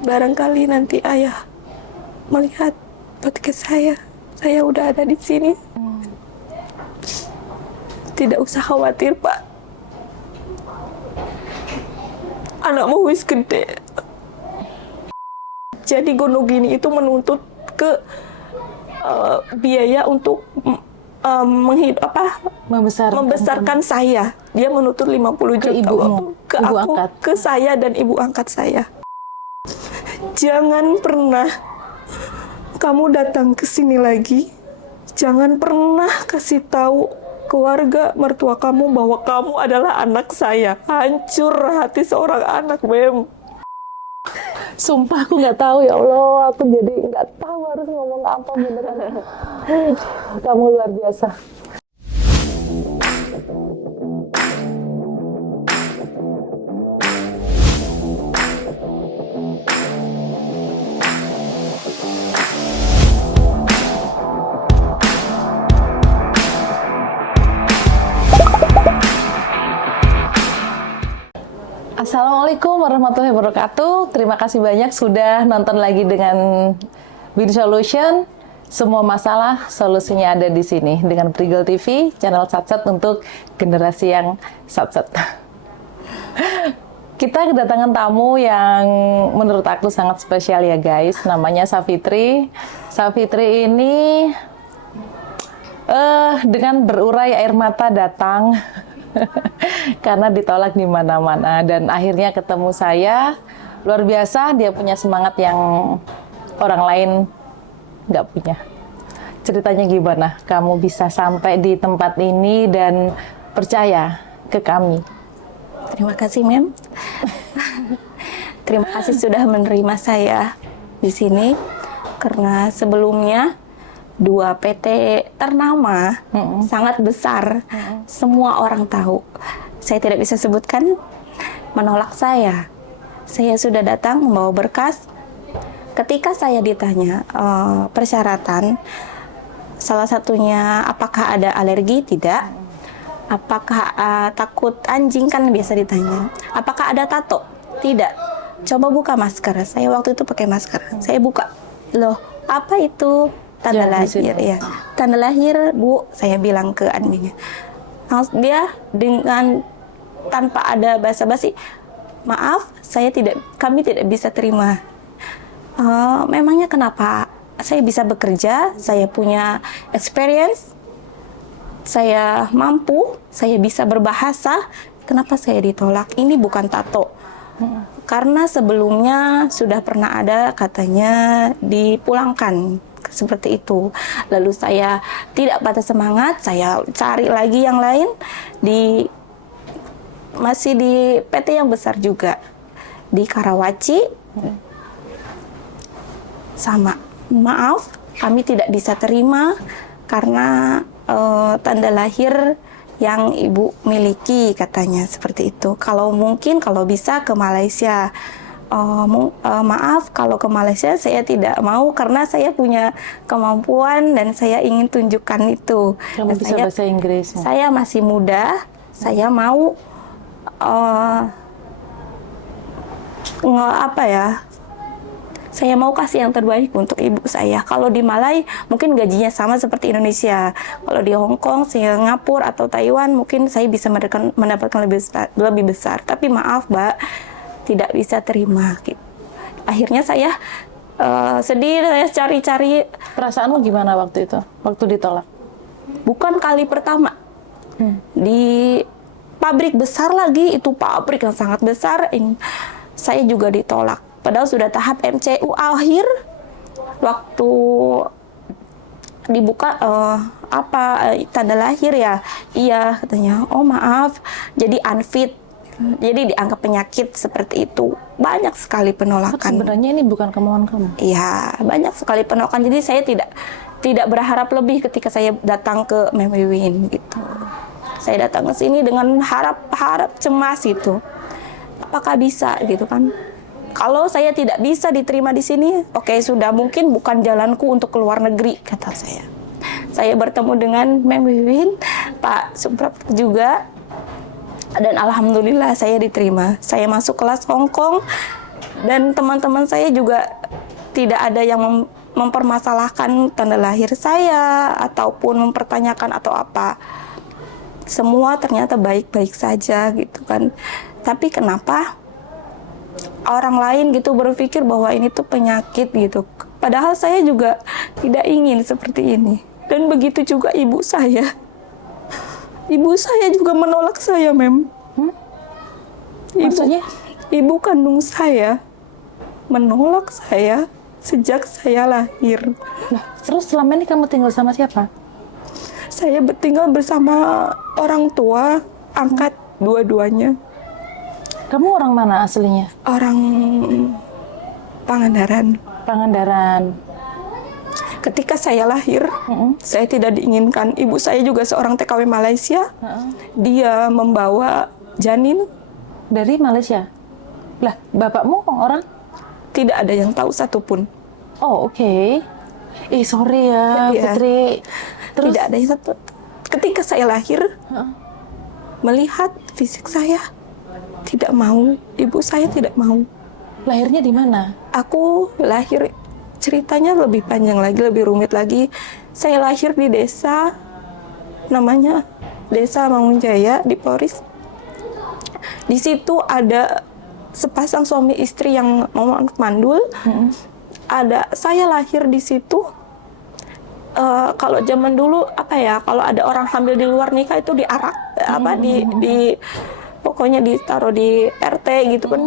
Barangkali nanti ayah melihat podcast saya udah ada di sini. Tidak usah khawatir, Pak. Anakmu wis gede. Jadi Gonogini itu menuntut ke biaya untuk membesarkan saya. Dia menuntut 50 juta ibumu, ke ibu aku, angkat. ke saya dan ibu angkat saya. Jangan pernah kamu datang ke sini lagi. Jangan pernah kasih tahu keluarga mertua kamu bahwa kamu adalah anak saya. Hancur hati seorang anak, Bem. Sumpah aku nggak tahu, ya Allah, aku jadi nggak tahu harus ngomong apa beneran. Kamu luar biasa. Assalamualaikum warahmatullahi wabarakatuh. Terima kasih banyak sudah nonton lagi dengan Win Solution. Semua masalah solusinya ada di sini dengan Prigel TV, channel Satsat untuk generasi yang Satsat. Kita kedatangan tamu yang menurut aku sangat spesial ya guys. Namanya Safitri. Safitri ini dengan berurai air mata datang. Karena ditolak di mana-mana dan akhirnya ketemu saya. Luar biasa, dia punya semangat yang orang lain nggak punya. Ceritanya gimana kamu bisa sampai di tempat ini dan percaya ke kami? Terima kasih, Mem. Terima kasih sudah menerima saya di sini karena sebelumnya 2 PT ternama sangat besar, semua orang tahu. Saya tidak bisa sebutkan, menolak saya. Saya sudah datang membawa berkas. Ketika saya ditanya persyaratan, salah satunya apakah ada alergi? Tidak. Apakah takut anjing, kan biasa ditanya. Apakah ada tato? Tidak. Coba buka masker. Saya waktu itu pakai masker. Saya buka. Loh, apa itu? Tanda lahir, ya. Tanda lahir, Bu, saya bilang ke adminnya. Dia dengan tanpa ada basa-basi, maaf, kami tidak bisa terima. Memangnya kenapa? Saya bisa bekerja, saya punya experience, saya mampu, saya bisa berbahasa. Kenapa saya ditolak? Ini bukan tato. Karena sebelumnya sudah pernah ada katanya dipulangkan. Seperti itu. Lalu saya tidak patah semangat, saya cari lagi yang lain masih di PT yang besar juga di Karawaci. Sama, maaf, kami tidak bisa terima karena tanda lahir yang ibu miliki, katanya seperti itu. Kalau bisa ke Malaysia. Maaf, kalau ke Malaysia saya tidak mau karena saya punya kemampuan dan saya ingin tunjukkan itu. Kamu bisa bahasa Inggris. Saya masih muda, saya mau saya mau kasih yang terbaik untuk ibu saya. Kalau di Malai mungkin gajinya sama seperti Indonesia. Kalau di Hong Kong, Singapura atau Taiwan mungkin saya bisa mendapatkan lebih besar. Tapi maaf, Mbak, tidak bisa terima gitu. Akhirnya saya sedih, saya cari-cari. Perasaanmu gimana waktu itu? Waktu ditolak? Bukan kali pertama. Di pabrik besar lagi, itu pabrik yang sangat besar, saya juga ditolak. Padahal sudah tahap MCU akhir, waktu dibuka tanda lahir ya. Iya, katanya. Oh maaf, jadi unfit. Jadi dianggap penyakit seperti itu. Banyak sekali penolakan. Sebenarnya ini bukan kemauan kamu. Iya, banyak sekali penolakan. Jadi saya tidak berharap lebih ketika saya datang ke Mem Wiwin gitu. Saya datang ke sini dengan harap cemas gitu. Apakah bisa gitu kan? Kalau saya tidak bisa diterima di sini, oke, sudah, mungkin bukan jalanku untuk keluar negeri, kata saya. Saya bertemu dengan Mem Wiwin, Pak Suprapto juga. Dan alhamdulillah saya diterima. Saya masuk kelas Hong Kong Dan teman-teman saya juga tidak ada yang mempermasalahkan tanda lahir saya ataupun mempertanyakan atau apa. Semua ternyata baik-baik saja gitu kan. Tapi kenapa orang lain gitu berpikir bahwa ini tuh penyakit gitu. Padahal saya juga tidak ingin seperti ini. Dan begitu juga ibu saya. Ibu saya juga menolak saya, Mem. Maksudnya? Ibu kandung saya menolak saya sejak saya lahir. Nah, terus selama ini kamu tinggal sama siapa? Saya tinggal bersama orang tua angkat dua-duanya. Kamu orang mana aslinya? Orang Pangandaran. Pangandaran. Ketika saya lahir, saya tidak diinginkan. Ibu saya juga seorang TKW Malaysia. Dia membawa janin. Dari Malaysia? Lah, bapakmu orang? Tidak ada yang tahu satupun. Oh, oke. Sorry ya, Iya. Putri. Terus? Tidak ada yang satu. Ketika saya lahir, melihat fisik saya, tidak mau. Ibu saya tidak mau. Lahirnya di mana? Aku lahir, ceritanya lebih panjang lagi, lebih rumit lagi. Saya lahir di desa, namanya Desa Mangunjaya di Polris. Di situ ada sepasang suami istri yang mau anak mandul. Saya lahir di situ. Kalau zaman dulu kalau ada orang hamil di luar nikah itu diarak, pokoknya ditaruh di RT gitu kan.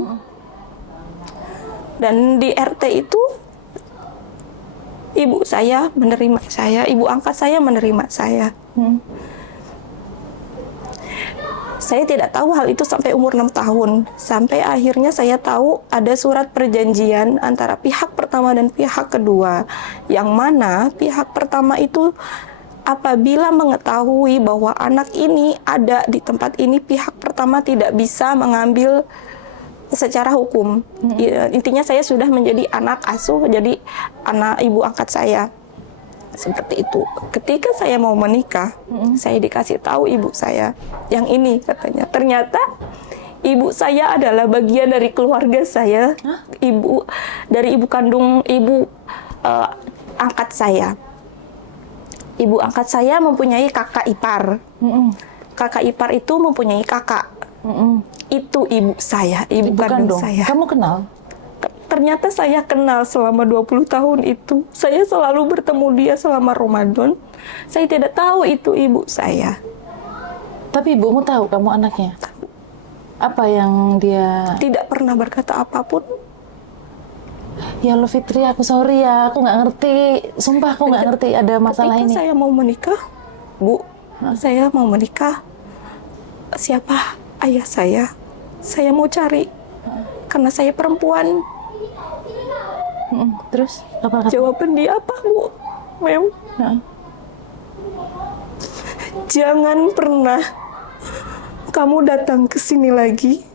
Dan di RT itu ibu saya menerima saya, ibu angkat saya menerima saya. Saya tidak tahu hal itu sampai umur 6 tahun. Sampai akhirnya saya tahu ada surat perjanjian antara pihak pertama dan pihak kedua. Yang mana pihak pertama itu apabila mengetahui bahwa anak ini ada di tempat ini, pihak pertama tidak bisa mengambil secara hukum. Intinya saya sudah menjadi anak asuh, jadi anak ibu angkat saya. Seperti itu. Ketika saya mau menikah, saya dikasih tahu ibu saya yang ini katanya. Ternyata ibu saya adalah bagian dari keluarga saya. Ibu kandung ibu angkat saya. Ibu angkat saya mempunyai kakak ipar. Kakak ipar itu mempunyai kakak. Itu ibu saya, ibu kandung saya. Kamu kenal? Ternyata saya kenal selama 20 tahun itu. Saya selalu bertemu dia selama Ramadan. Saya tidak tahu itu ibu saya. Tapi ibumu tahu kamu anaknya? Apa yang dia... Tidak pernah berkata apapun. Ya Allah Fitri, aku sorry ya, aku nggak ngerti. Sumpah aku nggak ngerti ada masalah Ketika ini. saya mau menikah, Bu, saya mau menikah. Siapa ayah saya? Saya mau cari. Karena saya perempuan. Terus apa kata? Jawaban dia apa, Bu? Mem? Jangan pernah kamu datang ke sini lagi.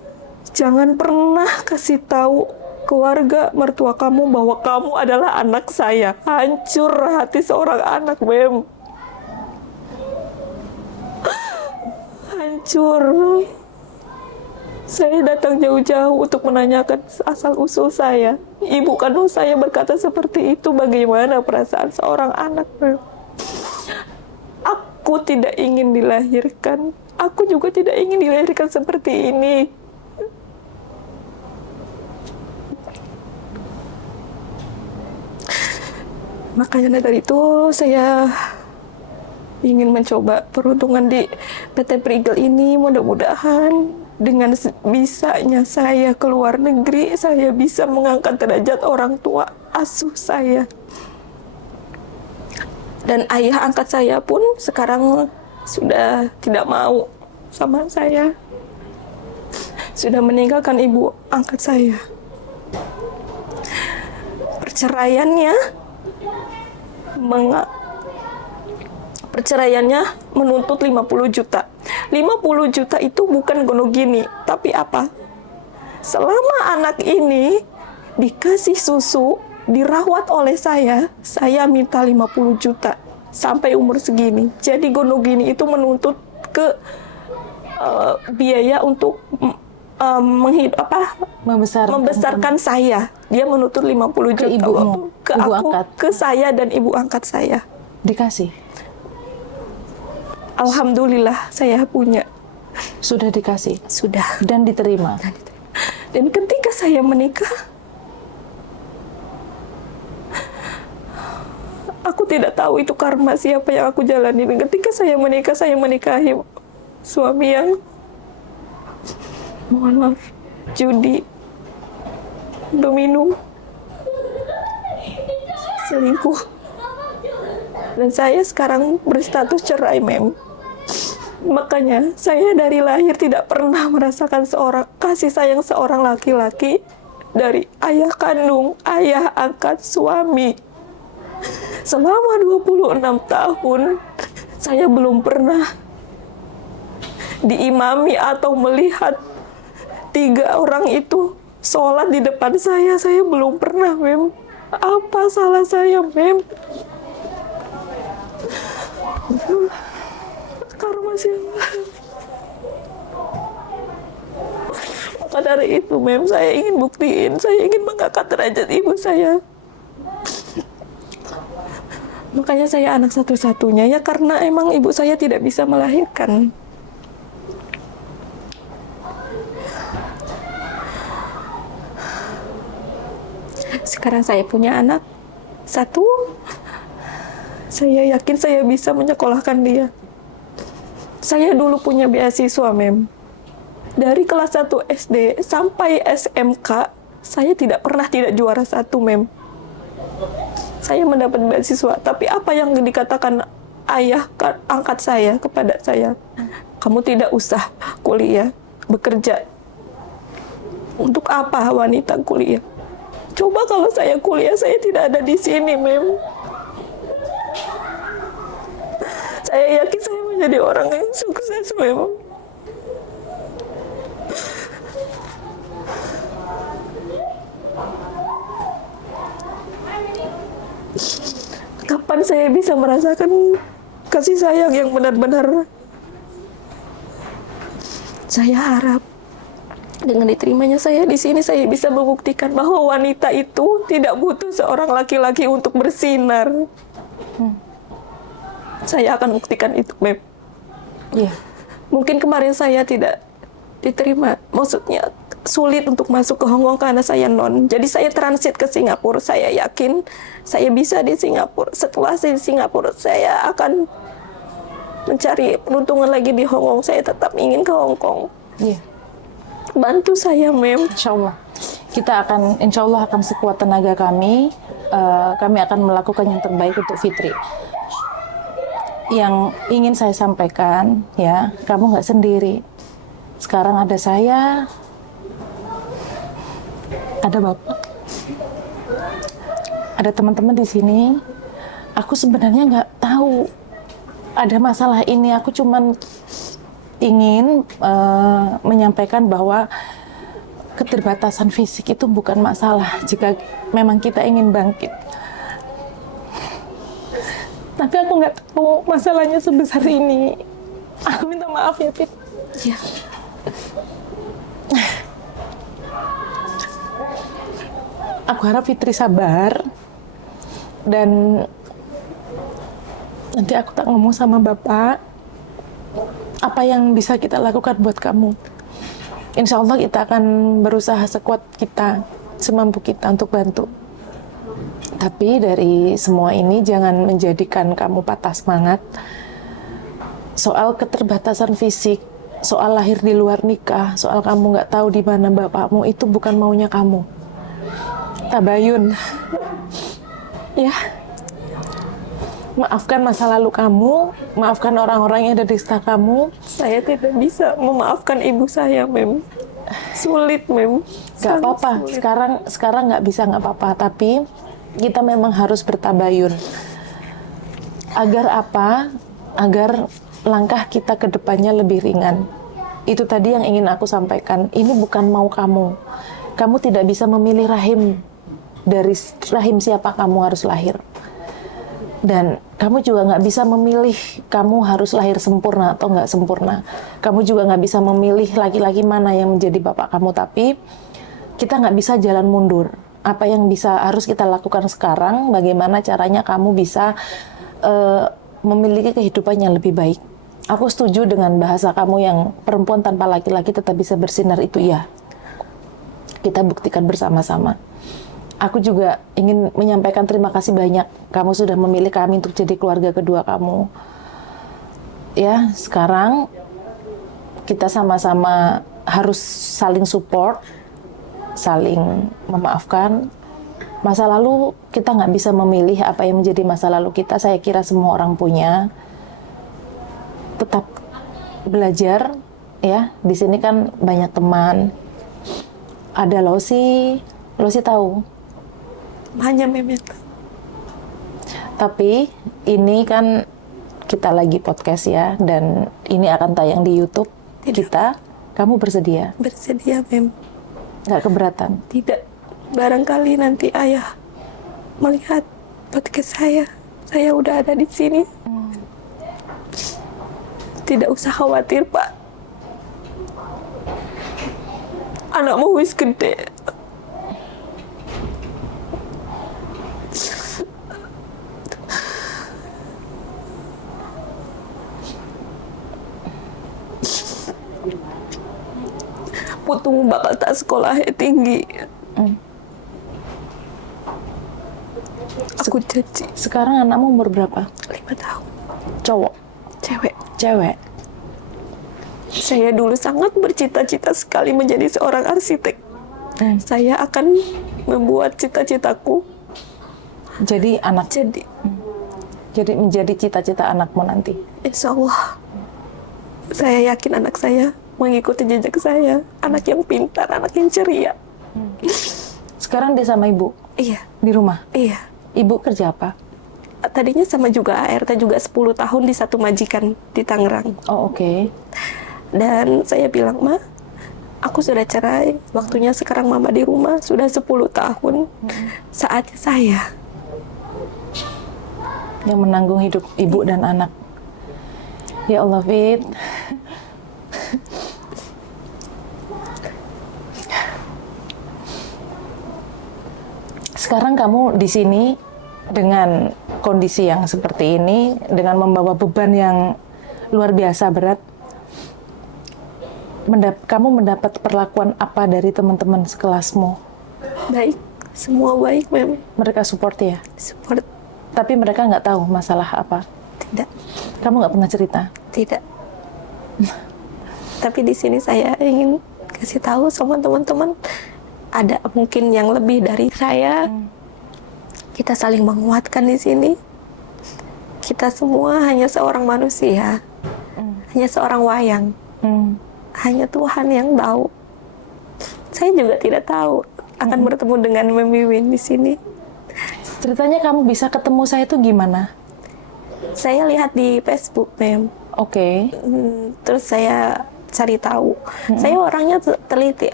Jangan pernah kasih tahu keluarga mertua kamu bahwa kamu adalah anak saya. Hancur hati seorang anak, Mem. Hancur. Saya datang jauh-jauh untuk menanyakan asal-usul saya. Ibu kandung saya berkata seperti itu. Bagaimana perasaan seorang anak? Aku tidak ingin dilahirkan. Aku juga tidak ingin dilahirkan seperti ini. Makanya dari itu saya ingin mencoba peruntungan di PT Prigel ini. Mudah-mudahan dengan bisanya saya ke luar negeri, saya bisa mengangkat derajat orang tua asuh saya. Dan ayah angkat saya pun sekarang sudah tidak mau sama saya. Sudah meninggalkan ibu angkat saya. Perceraiannya menuntut 50 juta. 50 juta itu bukan gonogini, tapi apa? Selama anak ini dikasih susu, dirawat oleh saya minta 50 juta sampai umur segini. Jadi gonogini itu menuntut ke biaya untuk membesarkan saya. Dia menuntut 50 juta ibumu, ke ibu aku, angkat. ke saya dan ibu angkat saya. Dikasih? Alhamdulillah saya punya. Sudah dikasih? Sudah. Dan diterima? Dan ketika saya menikah, aku tidak tahu itu karma siapa yang aku jalani. Dan ketika saya menikah, saya menikahi suami yang, mohon maaf, judi, minum, selingkuh. Dan saya sekarang berstatus cerai, Mem. Makanya saya dari lahir tidak pernah merasakan kasih sayang seorang laki-laki dari ayah kandung, ayah angkat, suami. Selama 26 tahun, saya belum pernah diimami atau melihat 3 orang itu sholat di depan saya belum pernah, Mem. Apa salah saya, Mem? Karma siapa? Maka dari itu, Mem, saya ingin buktiin, saya ingin mengangkat derajat ibu saya. Makanya saya anak satu-satunya, ya karena emang ibu saya tidak bisa melahirkan. Sekarang saya punya anak 1. Saya yakin saya bisa menyekolahkan dia. Saya dulu punya beasiswa, Mem. Dari kelas 1 SD sampai SMK, saya tidak pernah tidak juara 1, Mem. Saya mendapat beasiswa, tapi apa yang dikatakan ayah angkat saya kepada saya, kamu tidak usah kuliah, bekerja. Untuk apa wanita kuliah? Coba kalau saya kuliah, saya tidak ada di sini, Mem. Saya yakin saya menjadi orang yang sukses, Mem. Kapan saya bisa merasakan kasih sayang yang benar-benar? Saya harap dengan diterimanya saya di sini, saya bisa membuktikan bahwa wanita itu tidak butuh seorang laki-laki untuk bersinar. Saya akan buktikan itu, Mem. Iya. Mungkin kemarin saya tidak diterima, maksudnya sulit untuk masuk ke Hong Kong karena saya non. Jadi saya transit ke Singapura. Saya yakin saya bisa di Singapura. Setelah saya di Singapura, saya akan mencari peruntungan lagi di Hong Kong. Saya tetap ingin ke Hong Kong. Iya. Bantu saya, Mem. Insya Allah. Kita akan, insya Allah akan sekuat tenaga kami. Kami akan melakukan yang terbaik untuk Fitri. Yang ingin saya sampaikan, ya, kamu nggak sendiri. Sekarang ada saya, ada Bapak, ada teman-teman di sini. Aku sebenarnya nggak tahu ada masalah ini. Aku cuman ingin menyampaikan bahwa keterbatasan fisik itu bukan masalah jika memang kita ingin bangkit. Tapi aku nggak tahu masalahnya sebesar ini. Aku minta maaf ya, Fit. Ya. Aku harap Fitri sabar. Dan nanti aku tak ngomong sama Bapak apa yang bisa kita lakukan buat kamu. Insya Allah kita akan berusaha sekuat kita, semampu kita untuk bantu. Tapi dari semua ini jangan menjadikan kamu patah semangat. Soal keterbatasan fisik, soal lahir di luar nikah, soal kamu nggak tahu di mana bapakmu, itu bukan maunya kamu. Tabayun. Ya. Maafkan masa lalu kamu, maafkan orang-orang yang ada di sekitar kamu. Saya tidak bisa memaafkan ibu saya, Mem. Sulit, Mem. Gak apa-apa. Sekarang nggak bisa, nggak apa-apa. Tapi kita memang harus bertabayun. Agar apa? Agar langkah kita ke depannya lebih ringan. Itu tadi yang ingin aku sampaikan. Ini bukan mau kamu. Kamu tidak bisa memilih rahim. Dari rahim siapa kamu harus lahir. Dan kamu juga nggak bisa memilih kamu harus lahir sempurna atau nggak sempurna. Kamu juga nggak bisa memilih laki-laki mana yang menjadi bapak kamu. Tapi kita nggak bisa jalan mundur. Apa yang harus kita lakukan sekarang, bagaimana caranya kamu bisa memiliki kehidupan yang lebih baik. Aku setuju dengan bahasa kamu yang perempuan tanpa laki-laki tetap bisa bersinar, itu ya. Kita buktikan bersama-sama. Aku juga ingin menyampaikan terima kasih banyak. Kamu sudah memilih kami untuk jadi keluarga kedua kamu. Ya, sekarang kita sama-sama harus saling support, saling memaafkan. Masa lalu kita nggak bisa memilih apa yang menjadi masa lalu kita. Saya kira semua orang punya. Tetap belajar, ya. Di sini kan banyak teman. Ada Losi tahu. Hanya Memet. Tapi ini kan kita lagi podcast ya, dan ini akan tayang di YouTube. Tidak. Kamu bersedia? Bersedia, Mem. Nggak keberatan? Tidak. Barangkali nanti ayah melihat podcast saya udah ada di sini. Tidak usah khawatir, Pak. Anakmu wis gede. Putumu bakal tak sekolahnya tinggi. Aku janji. Sekarang anakmu umur berapa? 5 tahun. Cowok? Cewek. Cewek? Saya dulu sangat bercita-cita sekali menjadi seorang arsitek. Saya akan membuat cita-citaku Jadi anak. jadi menjadi cita-cita anakmu nanti. insya Allah. Saya yakin anak saya mengikuti jejak saya. Anak yang pintar, anak yang ceria. Sekarang dia sama ibu? Iya. Di rumah? Iya. Ibu kerja apa? Tadinya sama juga ART juga 10 tahun di satu majikan di Tangerang. Oh, oke. Dan saya bilang, Ma, aku sudah cerai. Waktunya sekarang Mama di rumah sudah 10 tahun. Saatnya saya Yang menanggung hidup ibu dan anak. Ya Allah, Fit. Sekarang kamu di sini dengan kondisi yang seperti ini, dengan membawa beban yang luar biasa berat. Kamu mendapat perlakuan apa dari teman-teman sekelasmu? baik. Semua baik, Mem. Mereka support ya? Support. Tapi mereka nggak tahu masalah apa? Tidak. Kamu nggak pernah cerita? Tidak. Tapi di sini saya ingin kasih tahu sama teman-teman, ada mungkin yang lebih dari saya. Kita saling menguatkan di sini. Kita semua hanya seorang manusia, hanya seorang wayang. Hanya Tuhan yang tahu. Saya juga tidak tahu akan bertemu dengan Mem Wiwin di sini. Ceritanya kamu bisa ketemu saya itu gimana? Saya lihat di Facebook, Mem. Oke. Terus saya cari tahu. Saya orangnya teliti,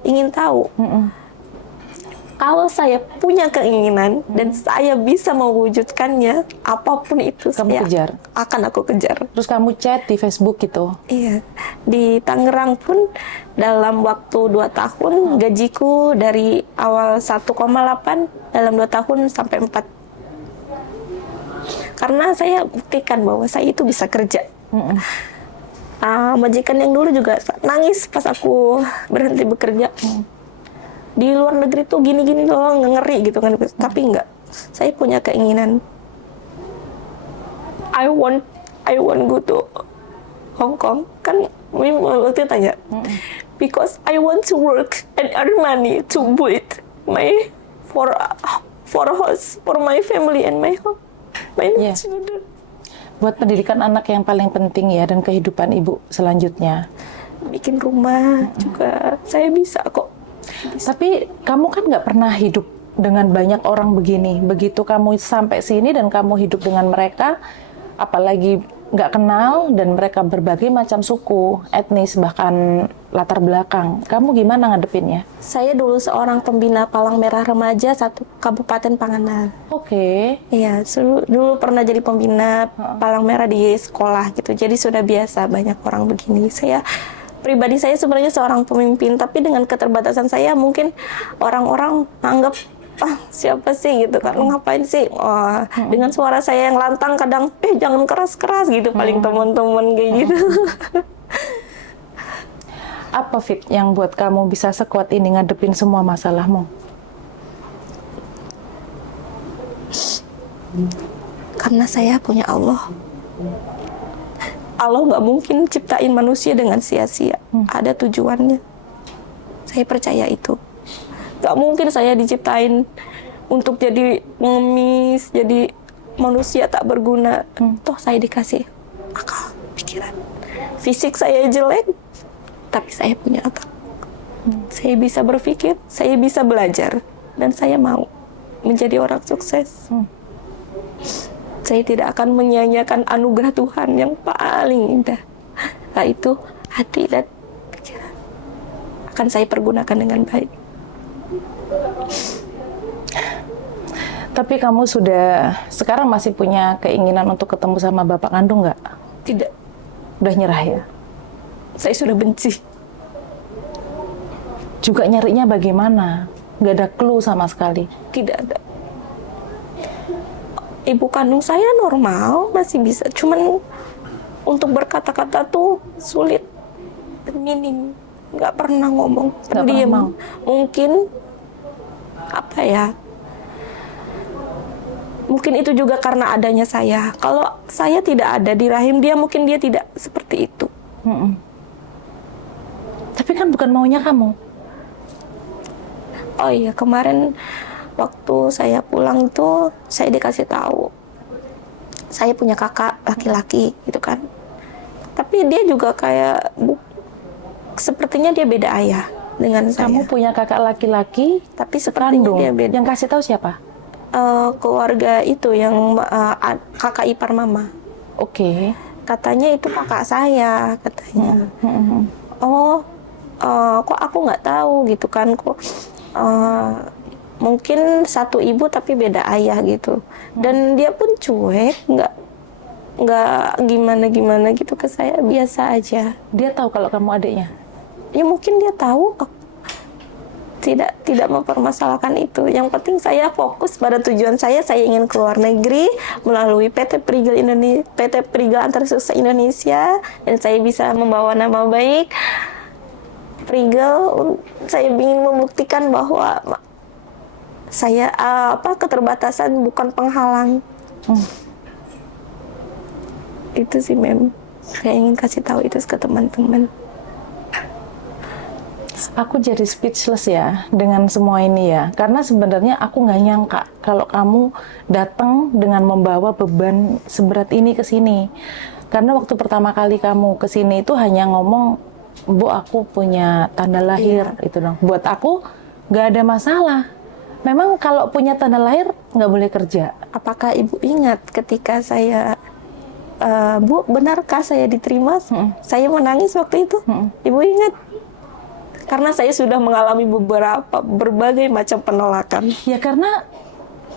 ingin tahu. Kalau saya punya keinginan dan saya bisa mewujudkannya, apapun itu Kamu kejar? Akan aku kejar. Terus kamu chat di Facebook gitu? Iya. Di Tangerang pun dalam waktu 2 tahun, gajiku dari awal 1,8 dalam 2 tahun sampai 4. Karena saya buktikan bahwa saya itu bisa kerja. Majikan yang dulu juga nangis pas aku berhenti bekerja. Di luar negeri tuh gini-gini loh, ngeri gitu kan. Tapi enggak. Saya punya keinginan. I want go to Hong Kong. Kan waktu itu tanya. Because I want to work and earn money to build for a house for my family and my home. My children. Buat pendidikan anak yang paling penting ya, dan kehidupan ibu selanjutnya. Bikin rumah juga saya bisa kok. Tapi kamu kan nggak pernah hidup dengan banyak orang begini. Begitu kamu sampai sini dan kamu hidup dengan mereka, apalagi nggak kenal dan mereka berbagai macam suku, etnis, bahkan latar belakang. Kamu gimana ngadepinnya? Saya dulu seorang pembina Palang Merah Remaja satu Kabupaten Pangandaran. Oke. Iya, dulu pernah jadi pembina Palang Merah di sekolah gitu. Jadi sudah biasa banyak orang begini. Pribadi saya sebenarnya seorang pemimpin, tapi dengan keterbatasan saya mungkin orang-orang anggap siapa sih gitu kan, ngapain sih, dengan suara saya yang lantang kadang jangan keras-keras gitu, paling teman-teman kayak gitu. Apa Fit yang buat kamu bisa sekuat ini ngadepin semua masalahmu? Karena saya punya Allah. Allah nggak mungkin ciptain manusia dengan sia-sia. Ada tujuannya. Saya percaya itu. Gak mungkin saya diciptain untuk jadi pengemis, jadi manusia tak berguna. Toh saya dikasih akal, pikiran. Fisik saya jelek, tapi saya punya akal. Saya bisa berpikir, saya bisa belajar, dan saya mau menjadi orang sukses. Saya tidak akan menyia-nyiakan anugerah Tuhan yang paling indah, yaitu hati dan pikiran. Akan saya pergunakan dengan baik. Tapi kamu sekarang masih punya keinginan untuk ketemu sama bapak kandung nggak? Tidak. Udah nyerah ya? Saya sudah benci. Juga nyarinya bagaimana? Nggak ada clue sama sekali? Tidak ada. Ibu kandung saya normal, masih bisa. Cuman untuk berkata-kata tuh sulit. Minim. Nggak pernah ngomong. Pendiam. Mungkin apa ya? Mungkin itu juga karena adanya saya. Kalau saya tidak ada di rahim dia, mungkin dia tidak seperti itu. Tapi kan bukan maunya kamu. Oh iya, kemarin waktu saya pulang tuh saya dikasih tahu saya punya kakak laki-laki gitu kan. Tapi dia juga kayak sepertinya dia beda ayah dengan saya. Kamu punya kakak laki-laki, tapi sepertinya dia beda. Yang kasih tahu siapa? Keluarga itu yang kakak ipar mama. Oke. Katanya itu kakak saya katanya. Kok aku nggak tahu gitu kan, kok mungkin satu ibu tapi beda ayah gitu. Dan dia pun cuek, nggak gimana gitu ke saya, biasa aja. Dia tahu kalau kamu adiknya? Ya mungkin dia tahu, tidak mempermasalahkan itu. Yang penting saya fokus pada tujuan saya ingin keluar negeri melalui PT Prigel Antarsukses Indonesia, dan saya bisa membawa nama baik Prigel. Saya ingin membuktikan bahwa saya keterbatasan bukan penghalang. Itu sih saya ingin kasih tahu itu ke teman-teman. Aku jadi speechless ya dengan semua ini ya, karena sebenarnya aku nggak nyangka kalau kamu datang dengan membawa beban seberat ini ke sini. Karena waktu pertama kali kamu ke sini itu hanya ngomong, Bu, aku punya tanda lahir, itu dong. Buat aku nggak ada masalah. Memang kalau punya tanda lahir nggak boleh kerja. Apakah Ibu ingat ketika saya, Bu, benarkah saya diterima? Saya menangis waktu itu. Ibu ingat? Karena saya sudah mengalami berbagai macam penolakan. Ya karena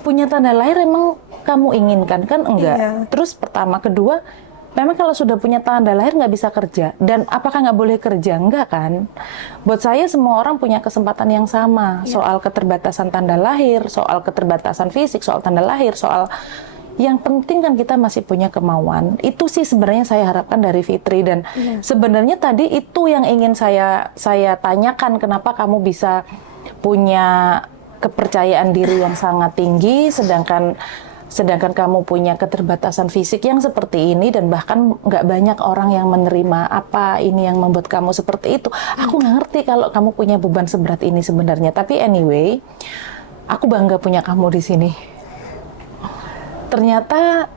punya tanda lahir emang kamu inginkan, kan enggak? Iya. Terus pertama, kedua, memang kalau sudah punya tanda lahir nggak bisa kerja. Dan apakah nggak boleh kerja? Enggak kan? Buat saya semua orang punya kesempatan yang sama. Iya. Soal keterbatasan tanda lahir, soal keterbatasan fisik, soal tanda lahir, soal... Yang penting kan kita masih punya kemauan. Itu sih sebenarnya saya harapkan dari Fitri. Dan sebenarnya tadi itu yang ingin saya tanyakan. Kenapa kamu bisa punya kepercayaan diri yang sangat tinggi, sedangkan kamu punya keterbatasan fisik yang seperti ini, dan bahkan nggak banyak orang yang menerima. Apa ini yang membuat kamu seperti itu? Aku nggak ngerti kalau kamu punya beban seberat ini sebenarnya. Tapi anyway, aku bangga punya kamu di sini. Ternyata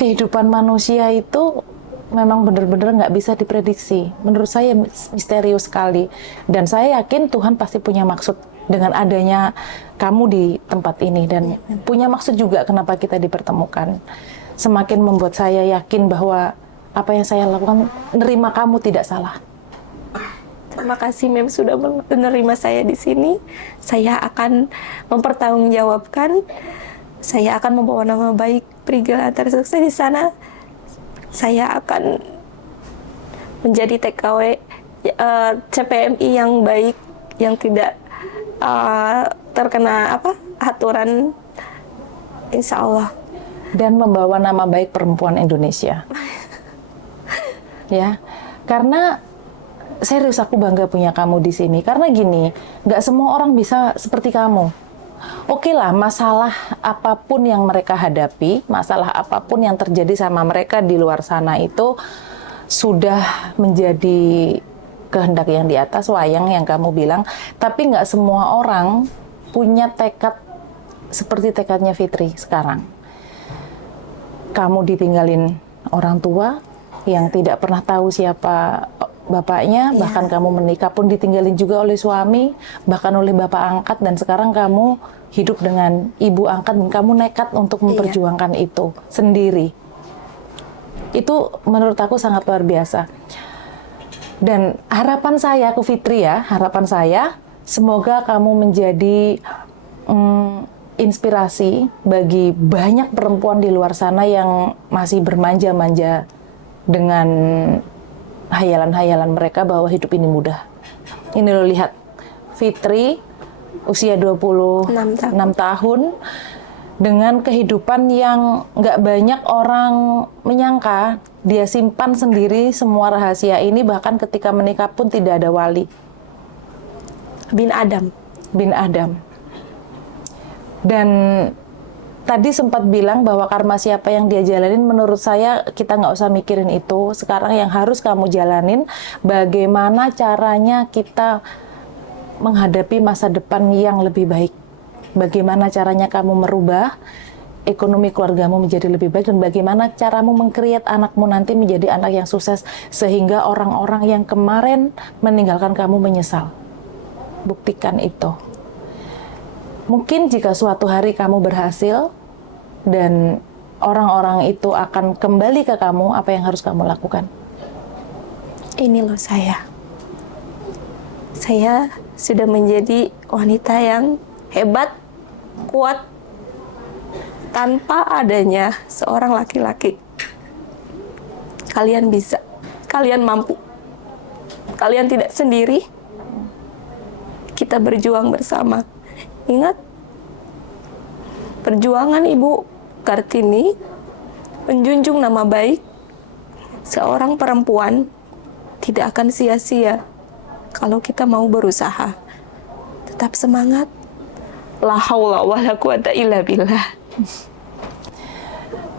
kehidupan manusia itu memang benar-benar nggak bisa diprediksi. Menurut saya misterius sekali. Dan saya yakin Tuhan pasti punya maksud dengan adanya kamu di tempat ini. Dan punya maksud juga kenapa kita dipertemukan. semakin membuat saya yakin bahwa apa yang saya lakukan, nerima kamu tidak salah. Terima kasih Mem sudah menerima saya di sini. Saya akan mempertanggungjawabkan. Saya akan membawa nama baik Prigel Antar Sukses di sana. Saya akan menjadi TKW CPMI yang baik, yang tidak terkena aturan, insya Allah. Dan membawa nama baik perempuan Indonesia. Ya, karena serius aku bangga punya kamu di sini. Karena gini, nggak semua orang bisa seperti kamu. Oke lah, masalah apapun yang mereka hadapi, masalah apapun yang terjadi sama mereka di luar sana itu sudah menjadi kehendak yang di atas, wayang yang kamu bilang. Tapi nggak semua orang punya tekad seperti tekadnya Fitri sekarang. Kamu ditinggalin orang tua yang tidak pernah tahu siapa bapaknya, bahkan kamu menikah pun ditinggalin juga oleh suami, bahkan oleh bapak angkat, dan sekarang kamu hidup dengan ibu angkat dan kamu nekat untuk memperjuangkan itu sendiri. Itu menurut aku sangat luar biasa. Dan harapan saya, aku Fitri ya, harapan saya semoga kamu menjadi inspirasi bagi banyak perempuan di luar sana yang masih bermanja-manja dengan hayalan-hayalan mereka bahwa hidup ini mudah. Ini lo lihat, Fitri usia 26 tahun dengan kehidupan yang nggak banyak orang menyangka. Dia simpan sendiri semua rahasia ini, bahkan ketika menikah pun tidak ada wali. Bin Adam. Dan tadi sempat bilang bahwa karma siapa yang dia jalanin, menurut saya kita nggak usah mikirin itu. Sekarang yang harus kamu jalanin, bagaimana caranya kita menghadapi masa depan yang lebih baik. Bagaimana caranya kamu merubah ekonomi keluargamu menjadi lebih baik, dan bagaimana caramu meng-create anakmu nanti menjadi anak yang sukses, sehingga orang-orang yang kemarin meninggalkan kamu menyesal. Buktikan itu. Mungkin jika suatu hari kamu berhasil, dan orang-orang itu akan kembali ke kamu, apa yang harus kamu lakukan? Ini loh saya. Saya sudah menjadi wanita yang hebat, kuat, tanpa adanya seorang laki-laki. Kalian bisa, kalian mampu. Kalian tidak sendiri. Kita berjuang bersama. Ingat, perjuangan Ibu Kartini menjunjung nama baik seorang perempuan tidak akan sia-sia kalau kita mau berusaha. Tetap semangat. La haula wala quwata illa billah.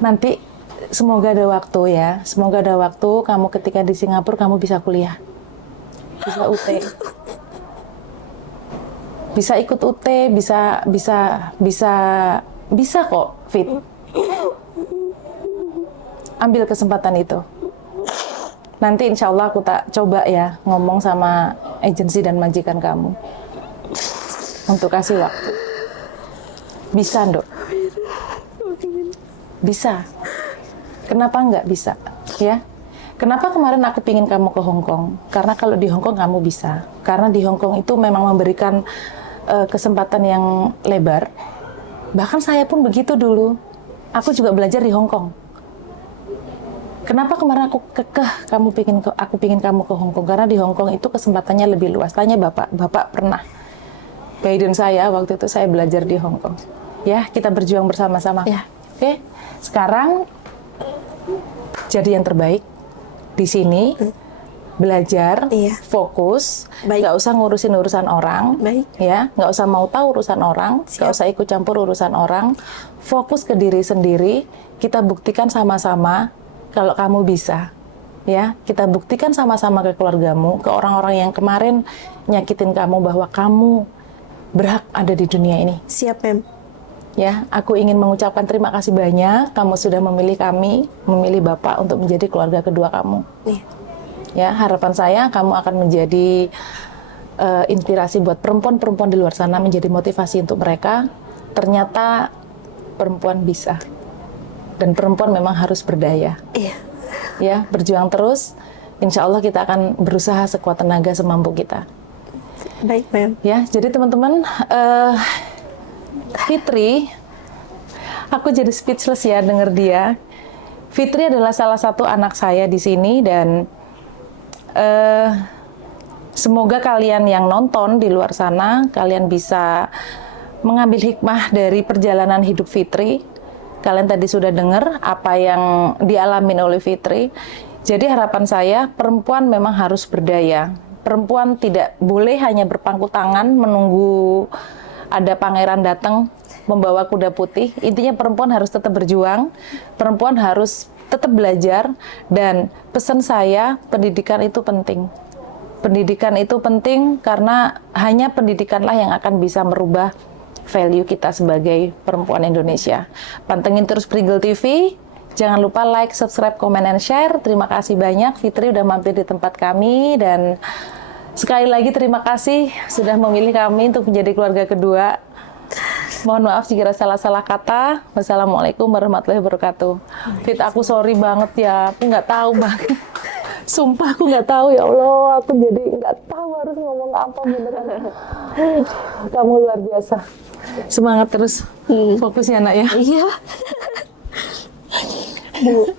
Nanti semoga ada waktu ya. Semoga ada waktu kamu ketika di Singapura kamu bisa kuliah. Bisa UT. Bisa ikut UT, bisa kok, Fit. Ambil kesempatan itu. Nanti insya Allah aku tak coba ya ngomong sama agensi dan majikan kamu untuk kasih waktu. Bisa, Nduk. Bisa. Kenapa nggak bisa? Ya. Kenapa kemarin aku pingin kamu ke Hong Kong? Karena kalau di Hong Kong kamu bisa. Karena di Hong Kong itu memang memberikan kesempatan yang lebar. Bahkan saya pun begitu dulu. Aku juga belajar di Hong Kong. Kenapa kemarin aku kekeh aku pingin kamu ke Hong Kong? Karena di Hong Kong itu kesempatannya lebih luas. Tanya Bapak. Bapak pernah guidance saya waktu itu saya belajar di Hong Kong. Ya, kita berjuang bersama-sama. Ya. Oke. Sekarang jadi yang terbaik di sini. Belajar, fokus, nggak usah ngurusin urusan orang, ya, nggak usah mau tahu urusan orang, nggak usah ikut campur urusan orang, fokus ke diri sendiri. Kita buktikan sama-sama kalau kamu bisa, ya, kita buktikan sama-sama ke keluargamu, ke orang-orang yang kemarin nyakitin kamu bahwa kamu berhak ada di dunia ini. Siap, Mem. Ya, aku ingin mengucapkan terima kasih banyak. Kamu sudah memilih kami, memilih Bapak untuk menjadi keluarga kedua kamu. Ya, harapan saya kamu akan menjadi inspirasi buat perempuan-perempuan di luar sana, menjadi motivasi untuk mereka. Ternyata perempuan bisa. Dan perempuan memang harus berdaya. Iya. Ya, berjuang terus. Insya Allah kita akan berusaha sekuat tenaga semampu kita. Baik, Mem. Ya, jadi teman-teman, Fitri, aku jadi speechless ya denger dia. Fitri adalah salah satu anak saya di sini dan semoga kalian yang nonton di luar sana, kalian bisa mengambil hikmah dari perjalanan hidup Fitri. Kalian tadi sudah dengar apa yang dialami oleh Fitri. Jadi harapan saya, perempuan memang harus berdaya. Perempuan tidak boleh hanya berpangku tangan menunggu ada pangeran datang membawa kuda putih. Intinya perempuan harus tetap berjuang, perempuan harus tetap belajar, dan pesan saya, pendidikan itu penting. Pendidikan itu penting karena hanya pendidikanlah yang akan bisa merubah value kita sebagai perempuan Indonesia. Pantengin terus Prigel TV. Jangan lupa like, subscribe, comment, and share. Terima kasih banyak Fitri udah mampir di tempat kami, dan sekali lagi terima kasih sudah memilih kami untuk menjadi keluarga kedua. Mohon maaf jika salah-salah kata. Wassalamualaikum warahmatullahi wabarakatuh. Fit, aku sorry banget ya. Aku nggak tahu banget. Sumpah aku nggak tahu, ya Allah. Aku jadi nggak tahu harus ngomong apa beneran. Kamu luar biasa. Semangat terus. Fokus ya, nak ya. Iya. Bu.